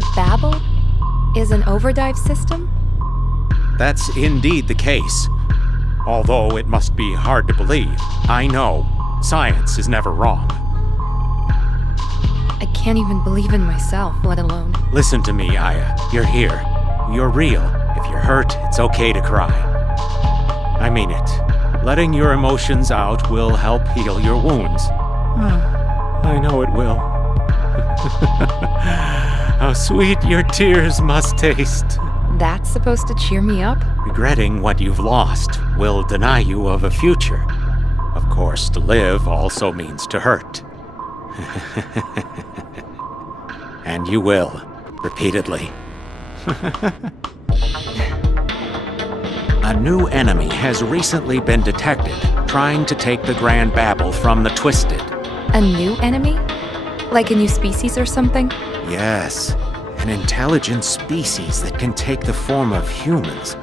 the Babel is an overdive system? That's indeed the case. Although it must be hard to believe. I know. Science is never wrong. I can't even believe in myself, let alone... Listen to me, Aya. You're here. You're real. If you're hurt, it's okay to cry. I mean it. Letting your emotions out will help heal your wounds. I know it will. How sweet your tears must taste. That's supposed to cheer me up? Regretting what you've lost will deny you of a future. Of course, to live also means to hurt. And you will, repeatedly. A new enemy has recently been detected, trying to take the Grand Babel from the Twisted. A new enemy? Like a new species or something? Yes, an intelligent species that can take the form of humans.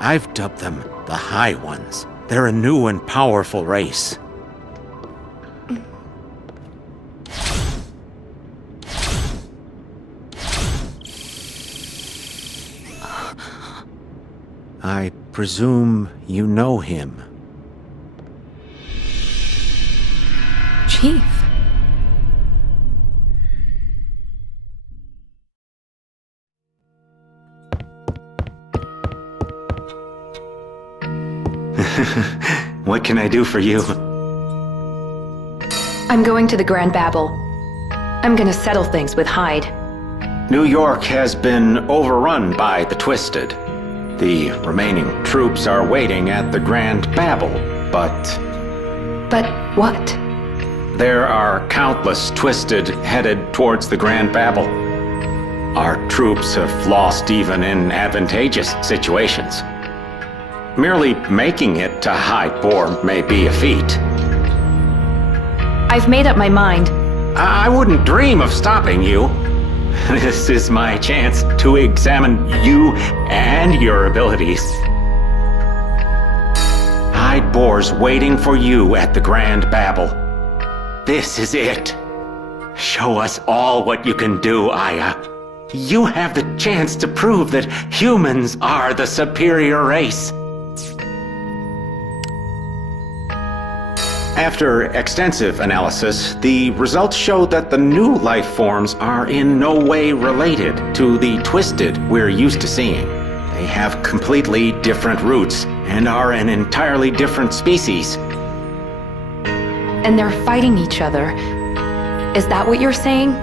I've dubbed them the High Ones. They're a new and powerful race. I presume you know him. Chief. What can I do for you? I'm going to the Grand Babel. I'm gonna settle things with Hyde. New York has been overrun by the Twisted. The remaining troops are waiting at the Grand Babel, but... But what? There are countless Twisted headed towards the Grand Babel. Our troops have lost even in advantageous situations. Merely making it to Hyde Bor may be a feat. I've made up my mind. I wouldn't dream of stopping you. This is my chance to examine you and your abilities. Hyde Bor's waiting for you at the Grand Babel. This is it. Show us all what you can do, Aya. You have the chance to prove that humans are the superior race. After extensive analysis, the results show that the new life forms are in no way related to the Twisted we're used to seeing. They have completely different roots and are an entirely different species. And they're fighting each other. Is that what you're saying?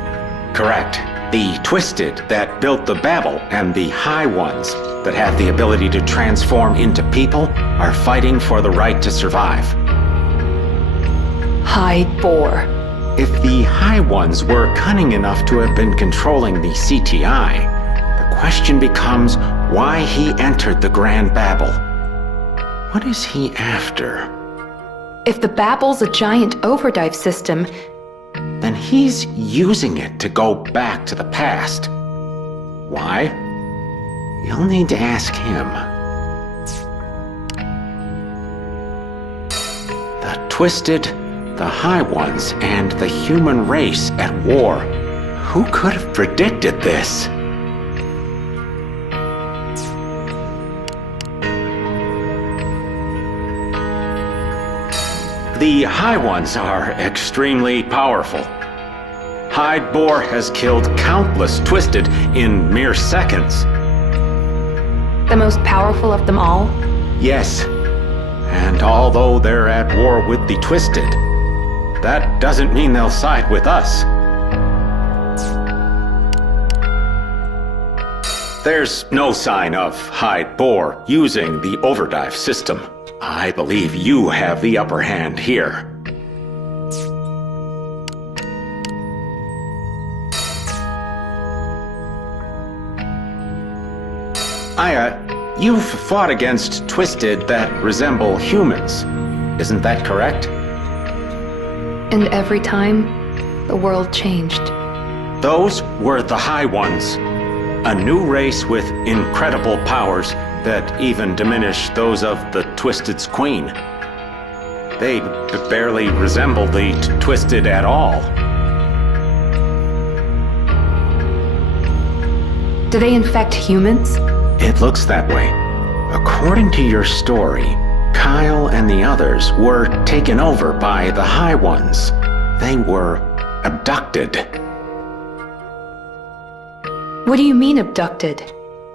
Correct. The Twisted that built the Babel and the High Ones that have the ability to transform into people are fighting for the right to survive. Hyde Bor. If the High Ones were cunning enough to have been controlling the CTI, the question becomes why he entered the Grand Babel. What is he after? If the Babel's a giant overdive system, then he's using it to go back to the past. Why? You'll need to ask him. The Twisted, the High Ones, and the human race at war. Who could have predicted this? The High Ones are extremely powerful. Hyde Bor has killed countless Twisted in mere seconds. the most powerful of them all? Yes. And although they're at war with the Twisted, that doesn't mean they'll side with us. There's no sign of Hyde Bor using the overdive system. I believe you have the upper hand here. Aya, you've fought against Twisted that resemble humans. Isn't that correct? And every time, the world changed. Those were the High Ones. A new race with incredible powers that even diminish those of the Twisted's queen. They barely resemble the Twisted at all. Do they infect humans? It looks that way. According to your story, Kyle and the others were taken over by the High Ones. They were abducted. What do you mean abducted?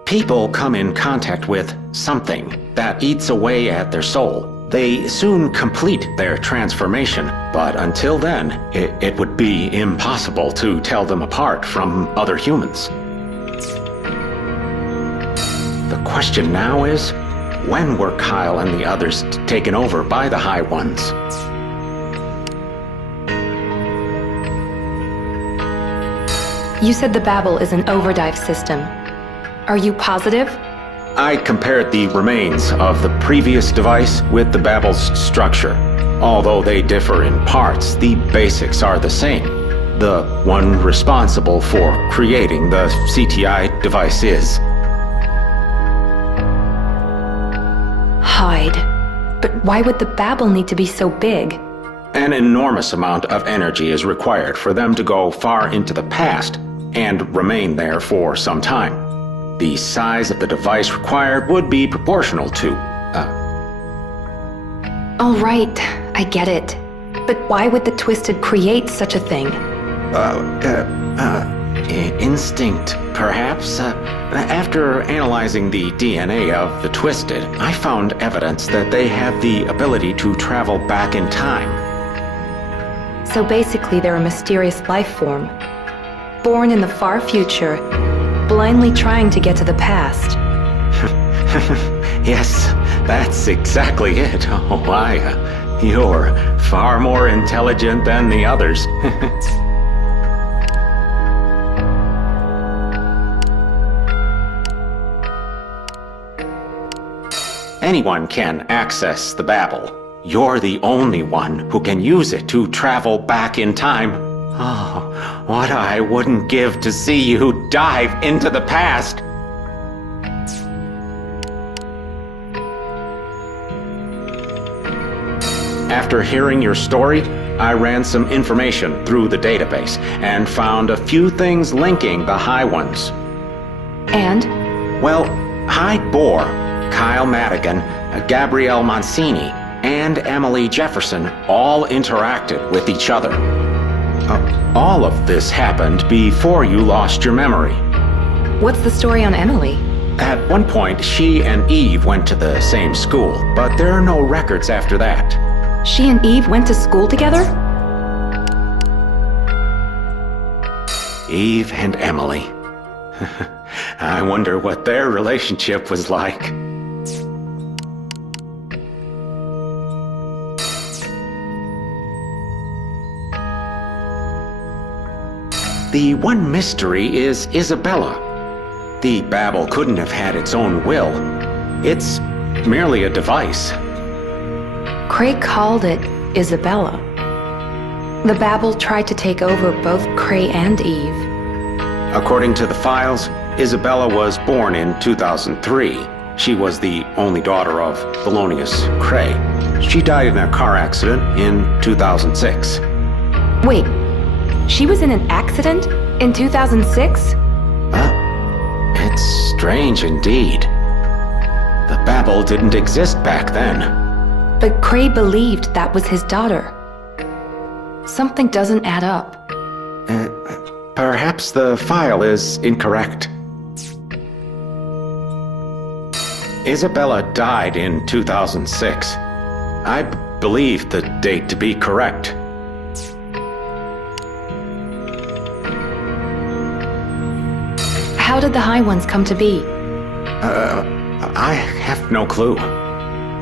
People come in contact with something that eats away at their soul. They soon complete their transformation, but until then, it would be impossible to tell them apart from other humans. The question now is, when were Kyle and the others taken over by the High Ones? You said the Babel is an overdrive system. Are you positive? I compared the remains of the previous device with the Babel's structure. Although they differ in parts, the basics are the same. The one responsible for creating the CTI device is. Hide. But why would the Babel need to be so big? An enormous amount of energy is required for them to go far into the past and remain there for some time. The size of the device required would be proportional to, All right, I get it. But why would the Twisted create such a thing? Instinct, perhaps? After analyzing the DNA of the Twisted, I found evidence that they have the ability to travel back in time. So basically they're a mysterious life form. Born in the far future, blindly trying to get to the past. Yes, that's exactly it. Oh, you're far more intelligent than the others. Anyone can access the Babel. You're the only one who can use it to travel back in time. Oh, what I wouldn't give to see you dive into the past. After hearing your story, I ran some information through the database and found a few things linking the High Ones. And? Well, Hyde Bohr, Kyle Madigan, Gabrielle Mancini, and Emily Jefferson all interacted with each other. All of this happened before you lost your memory. What's the story on Emily? At one point, she and Eve went to the same school, but there are no records after that. She and Eve went to school together? Eve and Emily. I wonder what their relationship was like. The one mystery is Isabella. The Babel couldn't have had its own will. It's merely a device. Cray called it Isabella. The Babel tried to take over both Cray and Eve. According to the files, Isabella was born in 2003. She was the only daughter of Thelonious Cray. She died in a car accident in 2006. Wait, she was in an accident in 2006? It's strange indeed. The Babel didn't exist back then. But Cray believed that was his daughter. Something doesn't add up. Perhaps the file is incorrect. Isabella died in 2006. I believe the date to be correct. How did the High Ones come to be? I have no clue.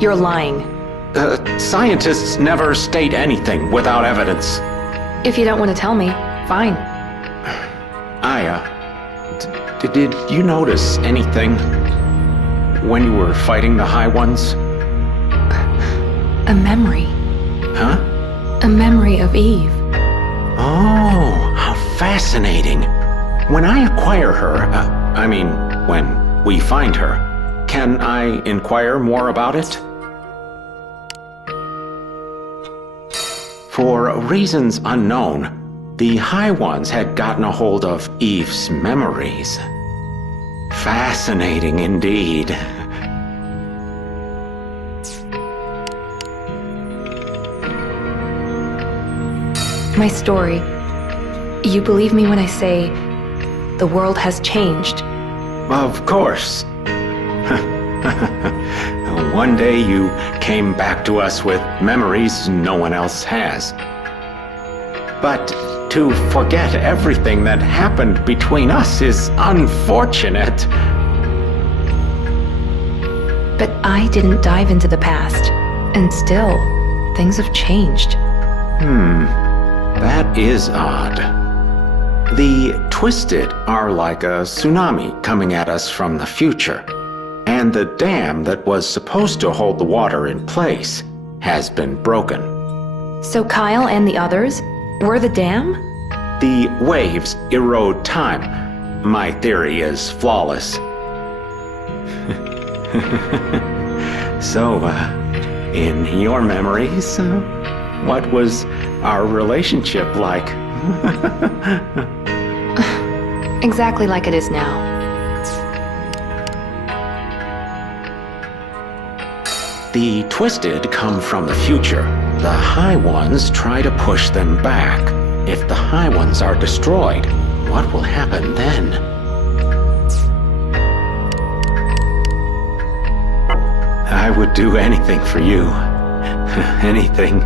You're lying. Scientists never state anything without evidence. If you don't want to tell me, fine. Did you notice anything when you were fighting the High Ones? A memory. Huh? A memory of Eve. Oh, how fascinating. When I acquire her, when we find her, can I inquire more about it? For reasons unknown, the High Ones had gotten a hold of Eve's memories. Fascinating indeed. My story. You believe me when I say the world has changed. Of course. One day you came back to us with memories no one else has. But to forget everything that happened between us is unfortunate. But I didn't dive into the past. And still, things have changed. That is odd. The Twisted are like a tsunami coming at us from the future. And the dam that was supposed to hold the water in place has been broken. So Kyle and the others were the dam? The waves erode time. My theory is flawless. So, in your memories, what was our relationship like? Exactly like it is now. The Twisted come from the future. The High Ones try to push them back. If the High Ones are destroyed, what will happen then? I would do anything for you. Anything.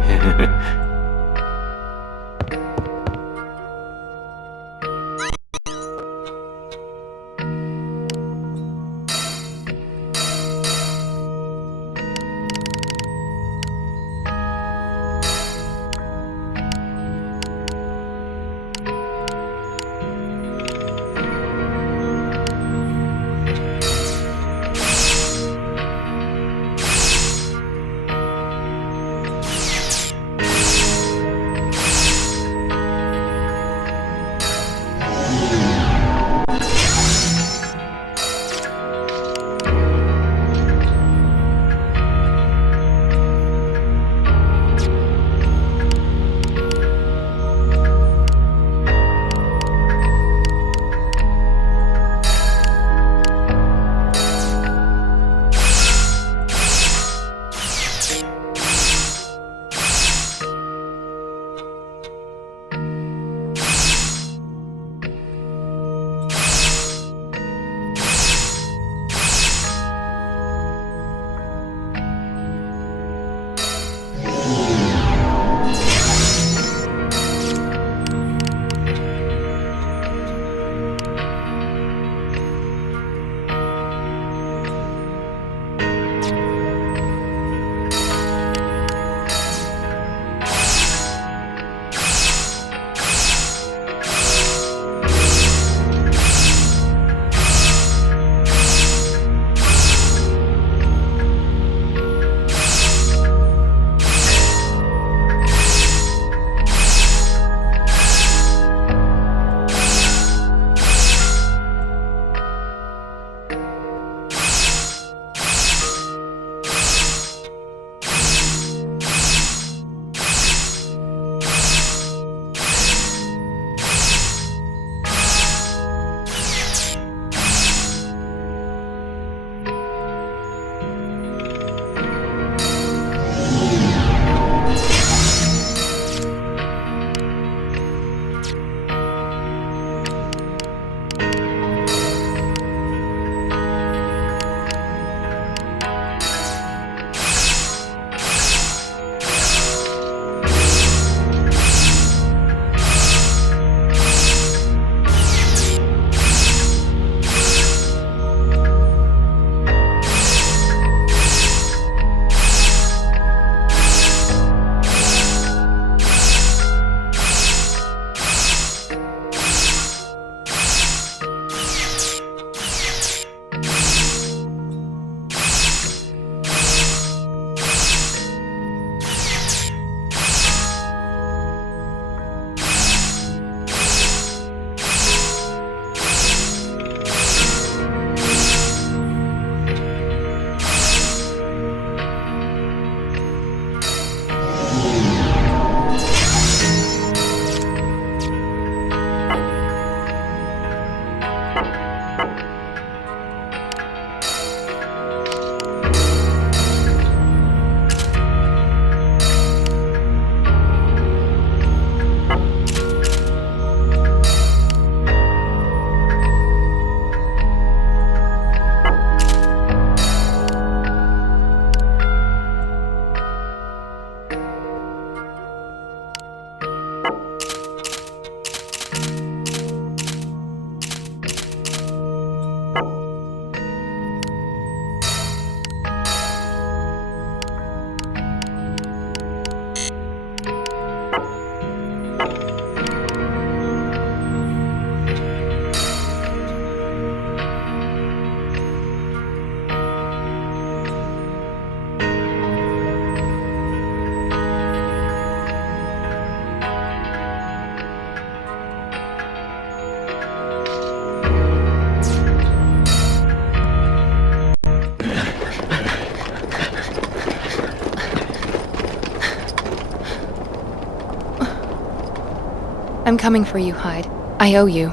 I'm coming for you, Hyde. I owe you.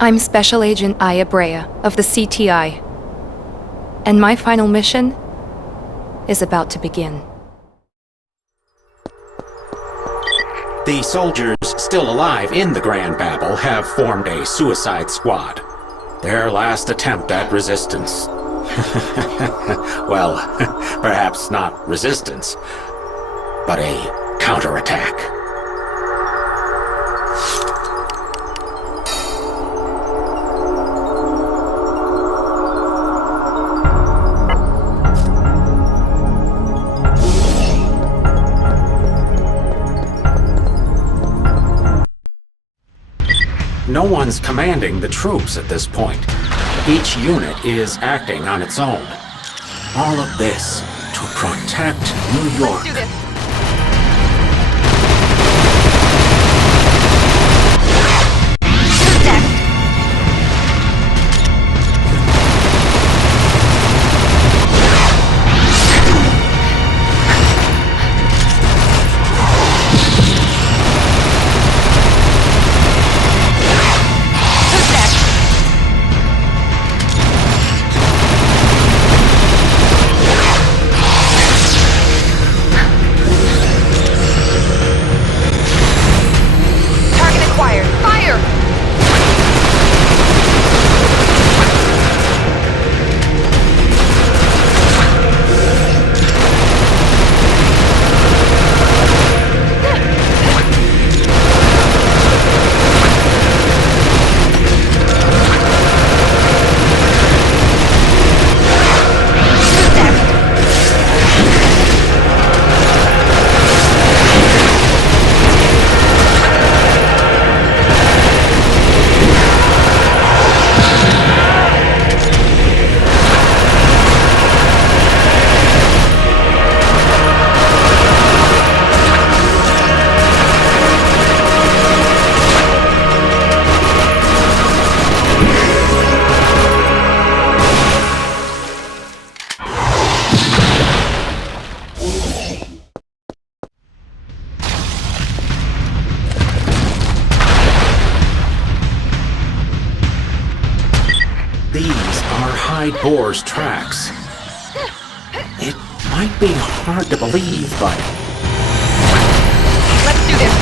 I'm Special Agent Aya Brea of the CTI. And my final mission is about to begin. The soldiers still alive in the Grand Babel have formed a suicide squad. Their last attempt at resistance. Well, perhaps not resistance, but a counterattack. No one's commanding the troops at this point. Each unit is acting on its own. All of this to protect New York. Let's do this. Who's next? Who's next? Target acquired. Fire! Who's next? These are Hyde Boar's tracks. It might be hard to believe, but Let's do this.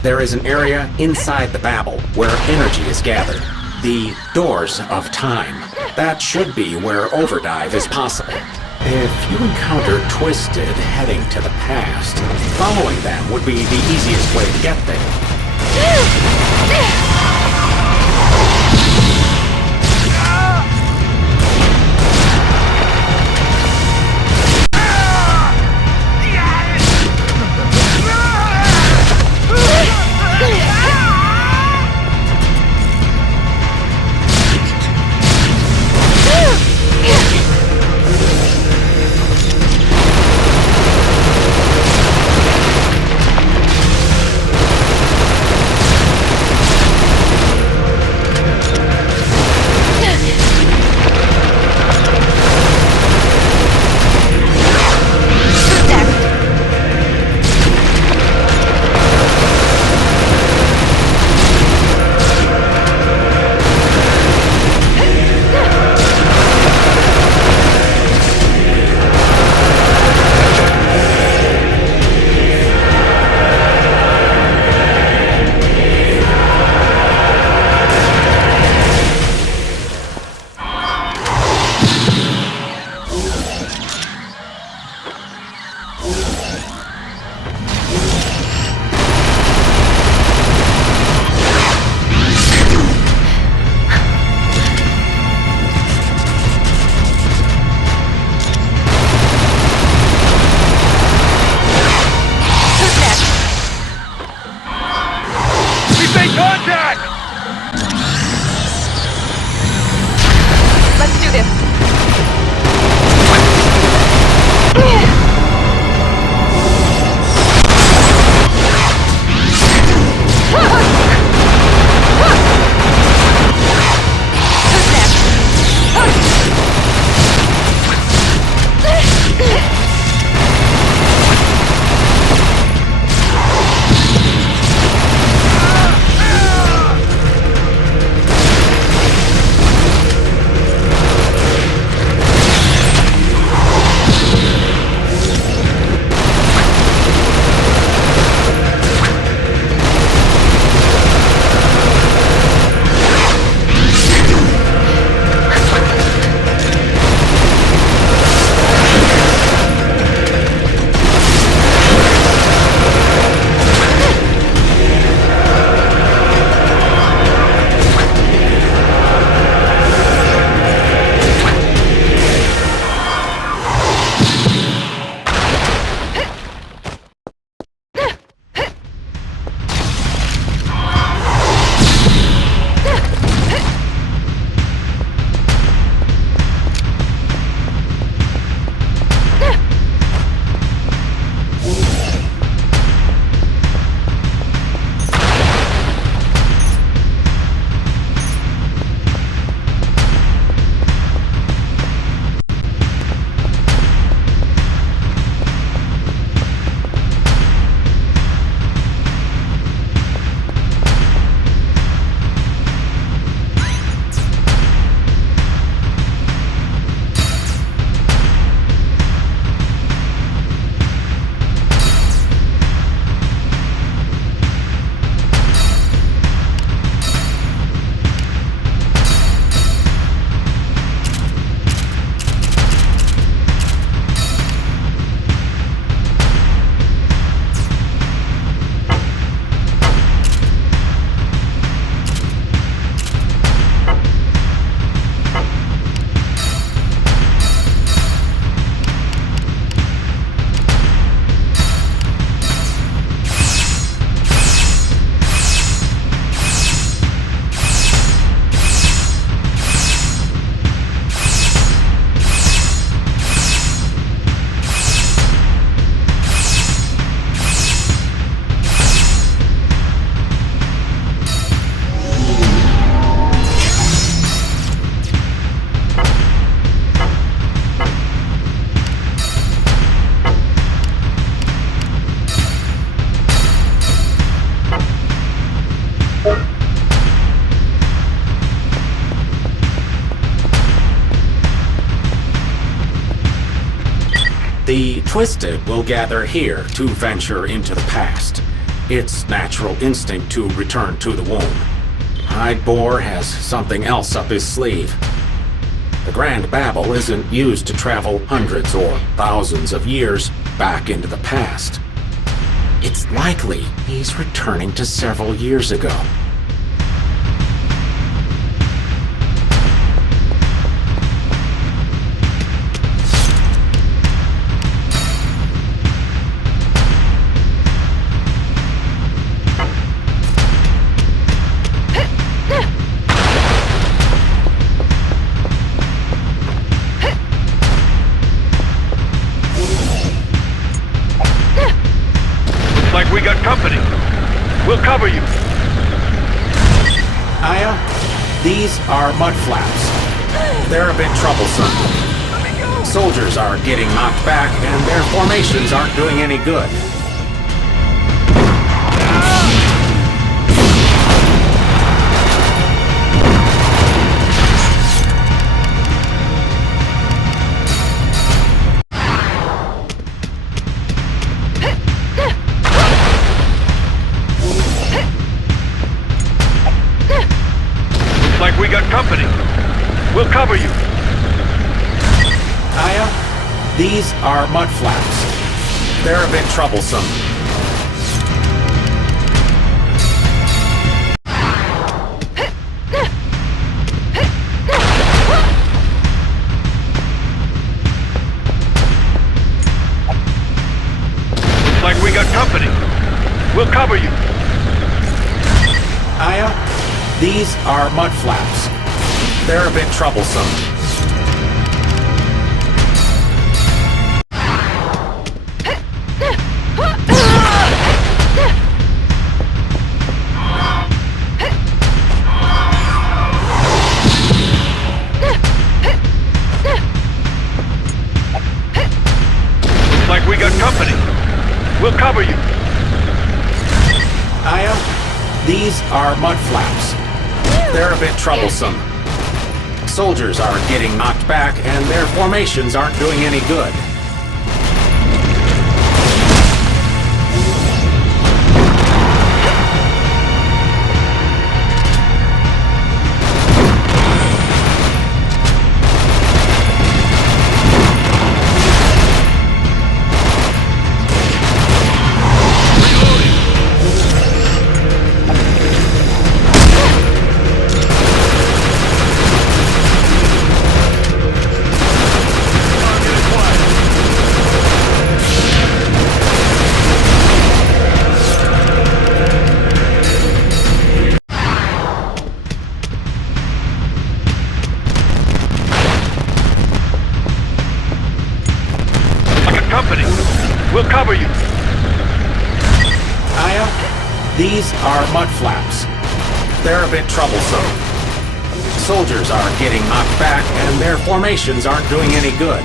There is an area inside the Babel where energy is gathered. The Doors of Time. That should be where overdive is possible. If you encounter Twisted heading to the past, following them would be the easiest way to get there. Let's do this. The Twisted will gather here to venture into the past. its natural instinct to return to the womb. Hyde Boar has something else up his sleeve. The Grand Babel isn't used to travel hundreds or thousands of years back into the past. It's likely he's returning to several years ago. Like we got company. We'll cover you. Aya, these are mud flaps. They're a bit troublesome. Soldiers are getting knocked back, and their formations aren't doing any good. Like we got company. We'll cover you. Aya, these are mud flaps. They're a bit troublesome. Like we got company. We'll cover you. Aya, these are mud flaps. They're a bit troublesome. Like we got company. We'll cover you. Aya, these are mud flaps. They're a bit troublesome. Soldiers are getting knocked back, and their formations aren't doing any good. Company. We'll cover you. Aya, these are mud flaps. They're a bit troublesome. Soldiers are getting knocked back, and their formations aren't doing any good.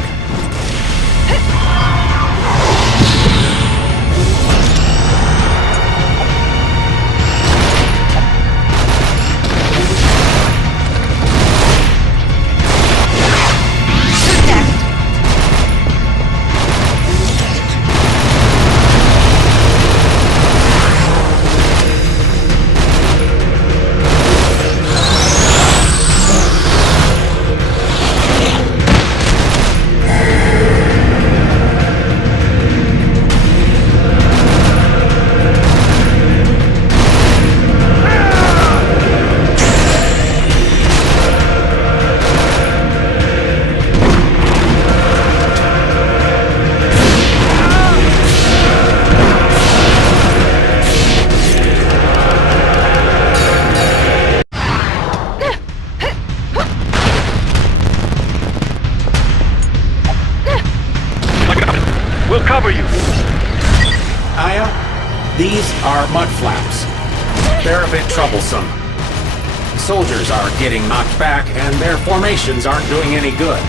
We'll cover you. Aya, these are mud flaps. They're a bit troublesome. Soldiers are getting knocked back, and their formations aren't doing any good.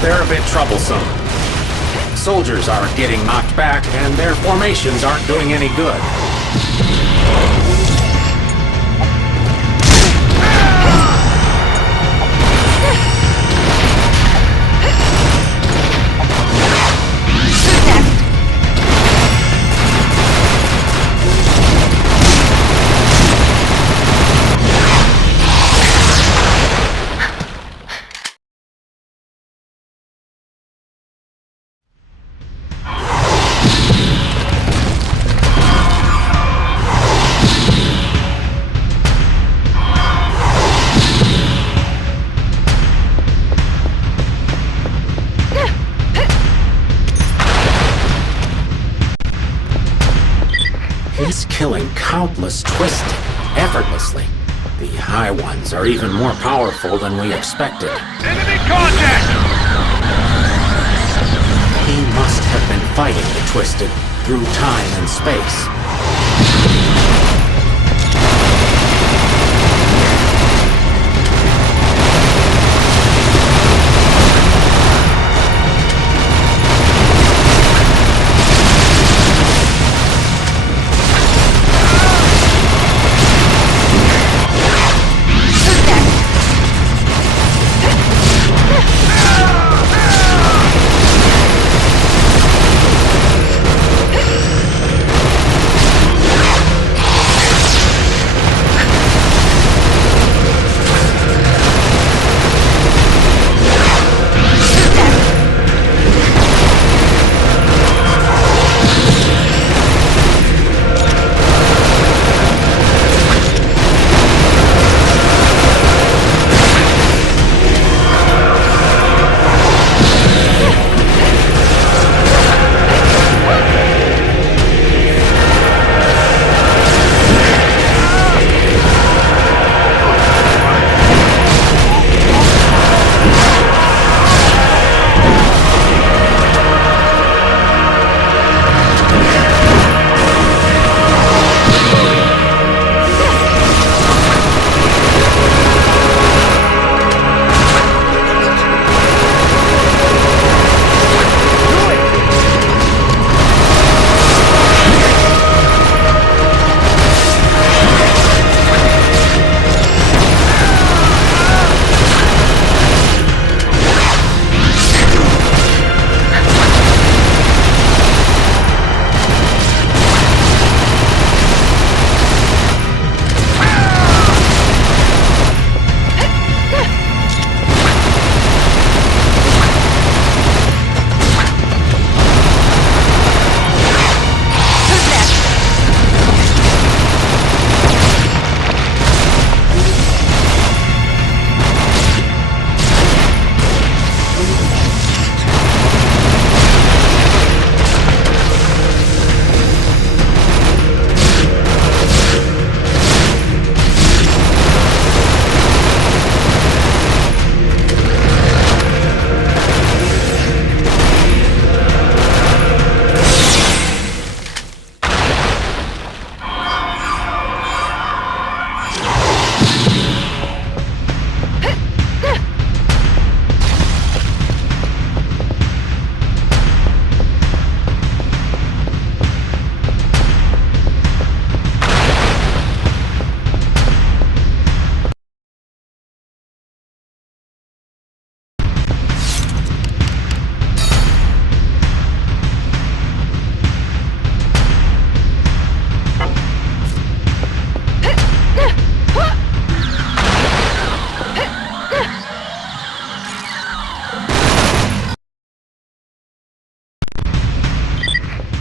they're a bit troublesome. Soldiers are getting knocked back, and their formations aren't doing any good. He's killing countless Twisted effortlessly. The High Ones are even more powerful than we expected. Enemy contact! He must have been fighting the Twisted through time and space.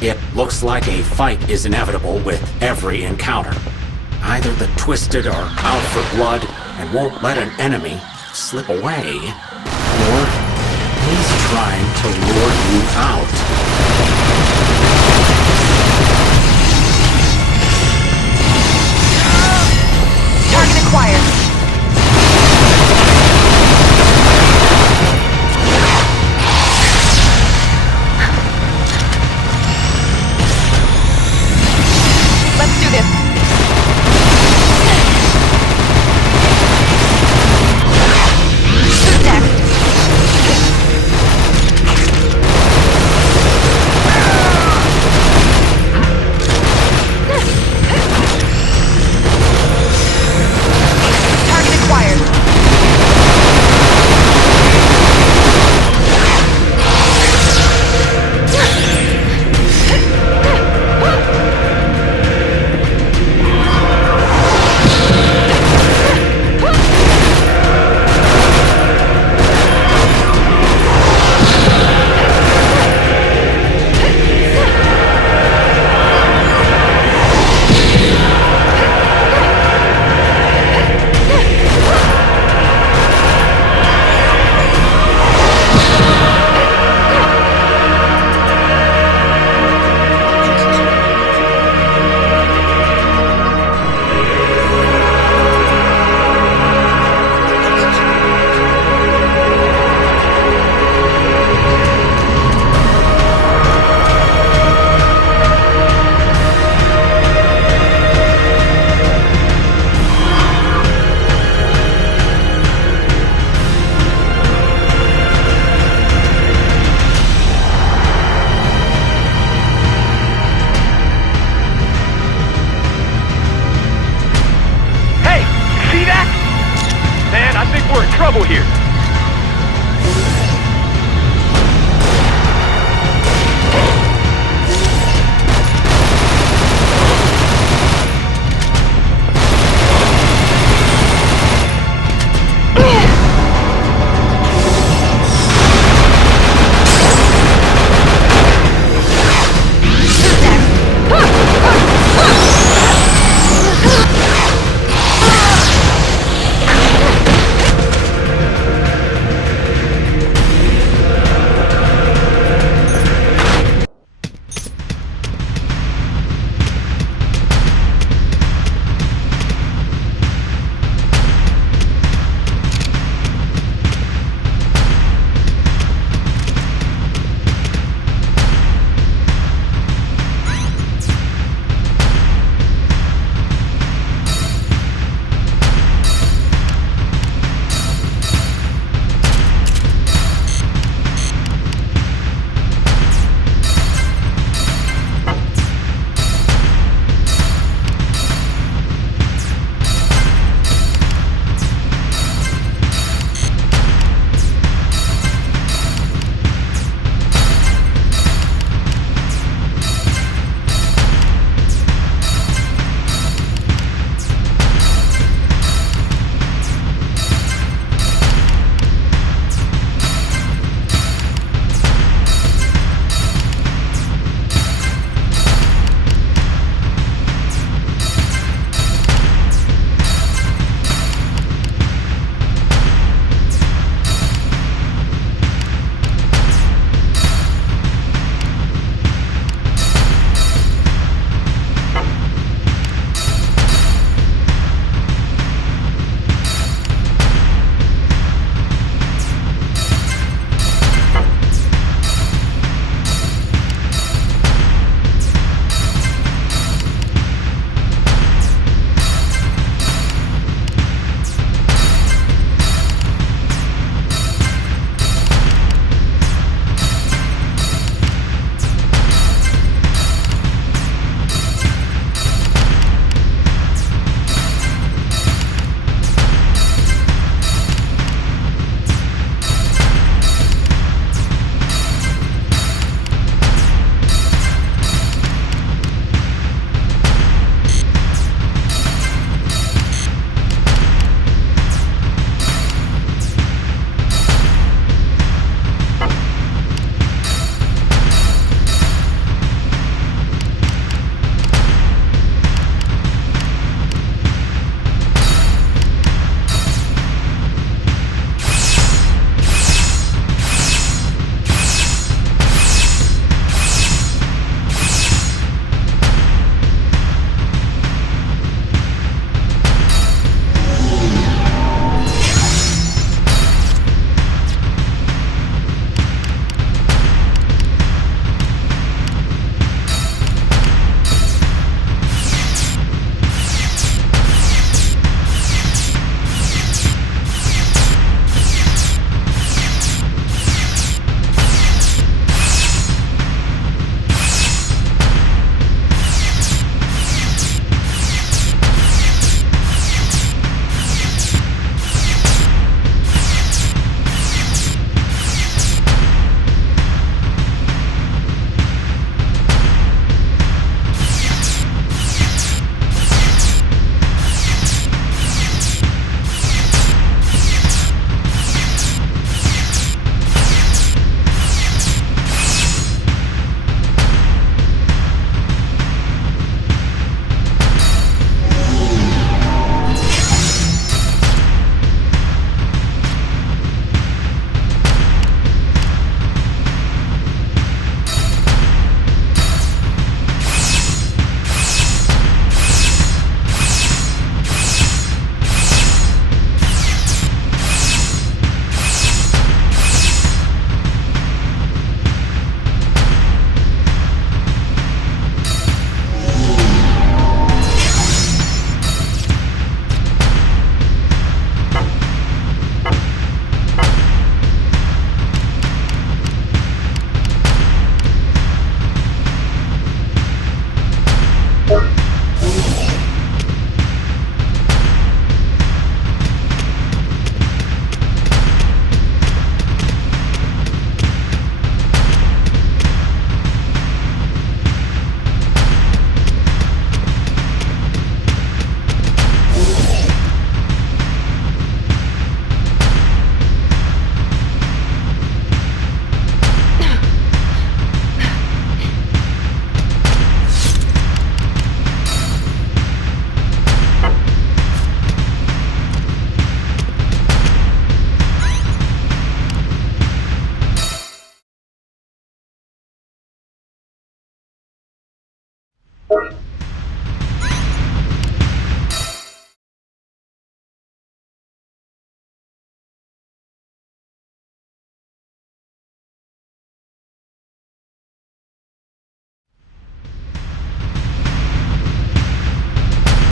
It looks like a fight is inevitable with every encounter. Either the Twisted are out for blood and won't let an enemy slip away, or he's trying to lure you out. Target acquired. Let's do this. Who's next?